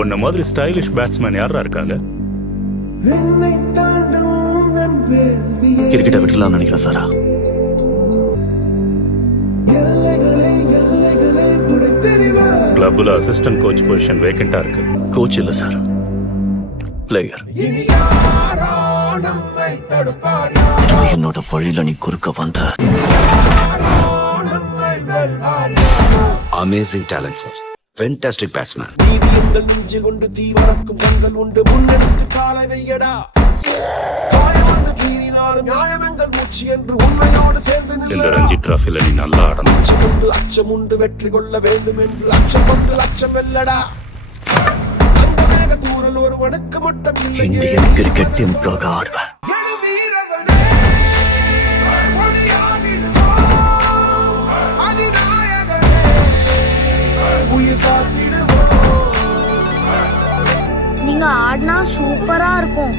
உன்ன மாதிரி stylish batsman யாரா இருக்காங்க? கிரிக்கெட்டை விட்டுலாம் நினைக்கிறேன் சாரா. கிளப்ல அசிஸ்டன்ட் கோச் பொசிஷன் வேக்கண்டா இருக்கு. கோச் இல்ல சார், பிளேயர். என்னோட வழியில நீ குறுக்க வந்த. Amazing talent, sir. Fantastic batsman. இந்த ரஞ்சி டிராஃபில நீ நல்லா ஆடணும். அச்சமுண்டு வெற்றி கொள்ள வேண்டும் என்று அச்சம் கொண்டு லட்சம் வெல்லடா. தூரல் ஒரு வணக்க மட்டும் இந்தியன் கிரிக்கெட் டீம் ஆடுவேன். நீங்க ஆடினா சூப்பரா இருக்கும்.